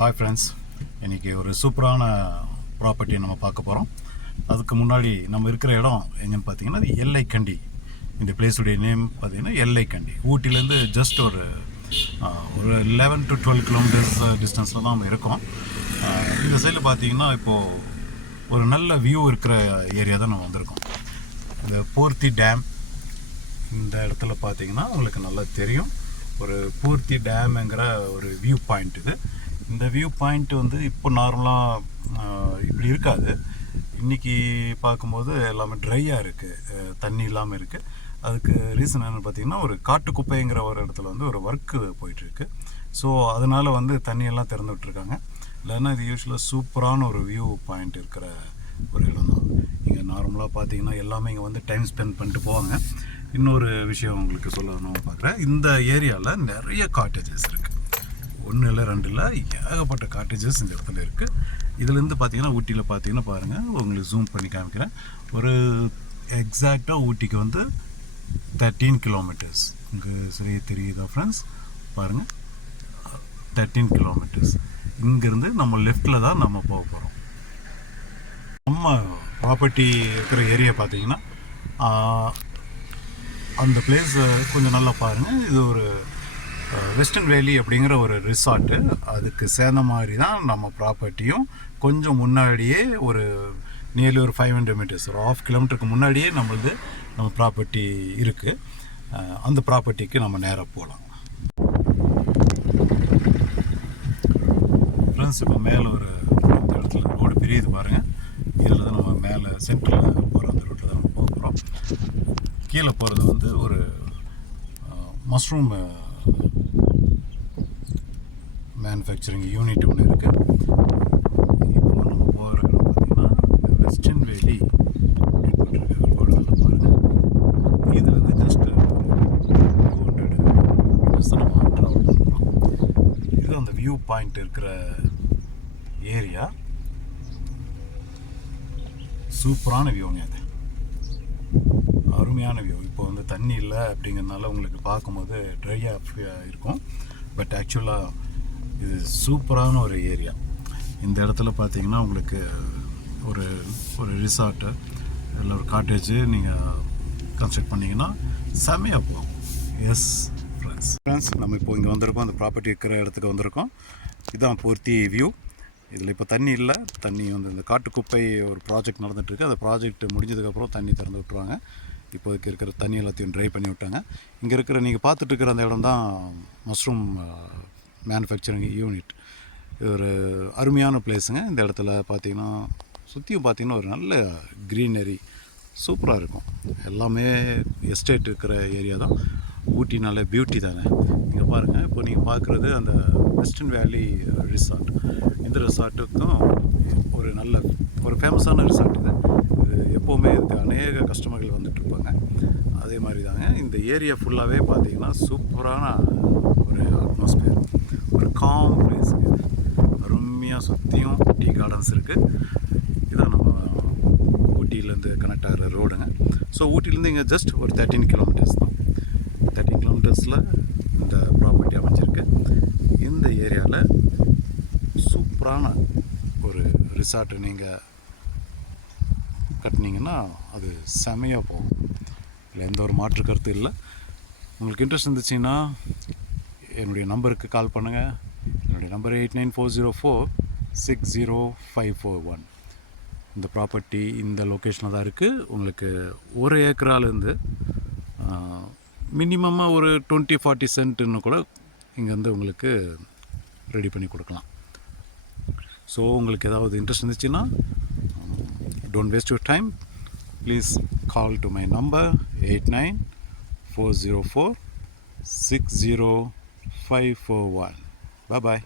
Hi friends, இன்றைக்கி ஒரு சூப்பரான ப்ராப்பர்ட்டியை நம்ம பார்க்க போகிறோம். அதுக்கு முன்னாடி நம்ம இருக்கிற இடம் எங்கன்னு பார்த்தீங்கன்னா அது எல்லைக்கண்டி. இந்த பிளேஸுடைய நேம் பார்த்தீங்கன்னா எல்லைக்கண்டி. ஊட்டிலேருந்து ஜஸ்ட் ஒரு 11 to 12 கிலோமீட்டர்ஸ் டிஸ்டன்ஸில் தான் நம்ம இருக்கோம். இந்த சைடில் பார்த்தீங்கன்னா இப்போது ஒரு நல்ல வியூ இருக்கிற ஏரியா தான் நம்ம வந்திருக்கோம். இந்த பூர்த்தி டேம் இந்த இடத்துல பார்த்தீங்கன்னா உங்களுக்கு நல்லா தெரியும். ஒரு பூர்த்தி டேமுங்கிற ஒரு வியூ பாயிண்ட் இது. இந்த வியூ பாயிண்ட் வந்து இப்போ நார்மலாக இப்படி இருக்காது. இன்றைக்கி பார்க்கும்போது எல்லாமே ட்ரையாக இருக்குது, தண்ணி இல்லாமல் இருக்குது. அதுக்கு ரீசன் என்னென்னு பார்த்தீங்கன்னா ஒரு காட்டுக்குப்பைங்கிற ஒரு இடத்துல வந்து ஒரு ஒர்க்கு போயிட்டுருக்கு. ஸோ அதனால் வந்து தண்ணியெல்லாம் திறந்து விட்ருக்காங்க. இல்லைன்னா இது யூஸ்வலாக சூப்பரான ஒரு வியூ பாயிண்ட் இருக்கிற ஒரு இடம் தான். இங்கே நார்மலாக பார்த்தீங்கன்னா எல்லாமே இங்கே வந்து டைம் ஸ்பெண்ட் பண்ணிட்டு போவாங்க. இன்னொரு விஷயம் உங்களுக்கு சொல்லணும்னு பார்க்குறேன். இந்த ஏரியாவில் நிறைய காட்டேஜஸ் இருக்குது. 1 இல்லை 2 இல்லை, ஏகப்பட்ட காட்டேஜஸ் இந்த இடத்துல இருக்குது. இதுலேருந்து பார்த்தீங்கன்னா ஊட்டியில் பார்த்தீங்கன்னா பாருங்கள், உங்களுக்கு ஜூம் பண்ணி காமிக்கிறேன். ஒரு எக்ஸாக்டாக ஊட்டிக்கு வந்து 13 கிலோமீட்டர்ஸ். இங்கே சரியாக தெரியுதா ஃப்ரெண்ட்ஸ்? பாருங்கள், 13 கிலோமீட்டர்ஸ். இங்கேருந்து நம்ம லெஃப்டில் தான் நம்ம போக போகிறோம். நம்ம ப்ராப்பர்ட்டி இருக்கிற ஏரியா பார்த்தீங்கன்னா அந்த பிளேஸ் கொஞ்சம் நல்லா பாருங்கள். இது ஒரு வெஸ்டர்ன் வேலி அப்படிங்கிற ஒரு ரிசார்ட்டு. அதுக்கு சேர்ந்த மாதிரி தான் நம்ம ப்ராப்பர்ட்டியும். கொஞ்சம் முன்னாடியே ஒரு நியர்லி ஒரு 500 மீட்டர்ஸ், ஒரு 1/2 கிலோமீட்டருக்கு முன்னாடியே நம்ம ப்ராப்பர்ட்டி இருக்குது. அந்த ப்ராப்பர்ட்டிக்கு நம்ம நேராக போகலாம். ஃப்ரெண்ட்ஸ், இப்போ மேலே ஒரு இடத்துல ரோடு பிரியுது பாருங்கள். இதில் தான் நம்ம மேலே சென்ட்ரலில் போகிற அந்த ரோட்டில் தான் நம்ம போக போகிறோம். கீழே போகிறது வந்து ஒரு மஷ்ரூம் மேனுஃபேக்சரிங் யூனிட் ஒன்று இருக்குது. இப்போ நம்ம போகிற இடம் பார்த்திங்கன்னா வெஸ்டர்ன் வேலி போட்டிருக்க போர்டில் பாருங்கள். இதில் வந்து ஜஸ்ட் 200 மீட்டர்ஸ் தான் நம்ம ட்ராவல் பண்ணுறோம். இது அந்த வியூ பாயிண்ட் இருக்கிற ஏரியா. சூப்பரான வியூங்க, அது அருமையான வியூ. இப்போ வந்து தண்ணி இல்லை அப்படிங்கிறதுனால உங்களுக்கு பார்க்கும்போது ட்ரையாக இருக்கும். பட் ஆக்சுவலாக இது சூப்பரான ஒரு ஏரியா. இந்த இடத்துல பார்த்தீங்கன்னா உங்களுக்கு ஒரு ஒரு ரிசார்ட்டு இல்லை ஒரு காட்டேஜ் நீங்கள் கன்ஸ்ட்ரக்ட் பண்ணிங்கன்னா செமையாக போகும். எஸ் ஃப்ரெண்ட்ஸ், நம்ம இப்போ இங்கே வந்திருக்கோம். அந்த ப்ராப்பர்ட்டி இருக்கிற இடத்துக்கு வந்திருக்கோம். இதுதான் பூர்த்தி வியூ. இதில் இப்போ தண்ணி இல்லை. தண்ணி வந்து இந்த காட்டுக்குப்பை ஒரு ப்ராஜெக்ட் நடந்துகிட்ருக்கு. அந்த ப்ராஜெக்ட் முடிஞ்சதுக்கப்புறம் தண்ணி திறந்து விட்ருவாங்க. இப்போதைக்கு இருக்கிற தண்ணி எல்லாத்தையும் ட்ரை பண்ணி விட்டாங்க. இங்கே இருக்கிற நீங்கள் பார்த்துட்டு இருக்கிற அந்த இடம் தான் மஷ்ரூம் மேனுஃபேக்சரிங் யூனிட். இது ஒரு அருமையான பிளேஸுங்க. இந்த இடத்துல பார்த்தீங்கன்னா சுற்றியும் பார்த்தீங்கன்னா ஒரு நல்ல க்ரீனரி சூப்பராக இருக்கும். எல்லாமே எஸ்டேட் இருக்கிற ஏரியா தான். ஊட்டினால பியூட்டி தானே. இங்கே பாருங்கள், இப்போ நீங்கள் பார்க்குறது அந்த வெஸ்டர்ன் வேலி ரிசார்ட். இந்த ரிசார்ட்டுக்கும் ஒரு நல்ல ஒரு ஃபேமஸான ரிசார்ட் இது. இது எப்போவுமே இதுக்கு அநேக கஸ்டமர்கள் வந்துட்டுருப்பாங்க. அதே மாதிரி தாங்க இந்த ஏரியா ஃபுல்லாகவே பார்த்தீங்கன்னா சூப்பரான ஒரு அட்மாஸ்பியர், ஒரு காம் பிளேஸ். அருமையாக சுற்றியும் டீ கார்டன்ஸ் இருக்குது. இதான் நம்ம ஊட்டியிலேருந்து கனெக்ட் ஆகிற ரோடுங்க. ஸோ ஊட்டிலேருந்து இங்கே ஜஸ்ட் ஒரு 13 கிலோமீட்டர்ஸ் தான். 13 கிலோமீட்டர்ஸில் இந்த ப்ராப்பர்ட்டி அமைஞ்சிருக்கு. இந்த ஏரியாவில் சூப்பரான ஒரு ரிசார்ட்டு நீங்கள் கட்டினீங்கன்னா அது செமையாக போகும். இல்லை எந்த ஒரு மாற்று கருத்து இல்லை. உங்களுக்கு இன்ட்ரெஸ்ட் இருந்துச்சுன்னா என்னுடைய நம்பருக்கு கால் பண்ணுங்கள். என்னுடைய நம்பர் 8940460541. இந்த ப்ராப்பர்ட்டி இந்த லொக்கேஷனில் தான் இருக்குது. உங்களுக்கு 1 ஏக்கராலேருந்து மினிமமாக ஒரு 20-40 சென்ட்டுன்னு கூட இங்கேருந்து உங்களுக்கு ரெடி பண்ணி கொடுக்கலாம். ஸோ உங்களுக்கு ஏதாவது இன்ட்ரெஸ்ட் இருந்துச்சுன்னா don't waste your time. Please call to my number 8940460541. Bye bye.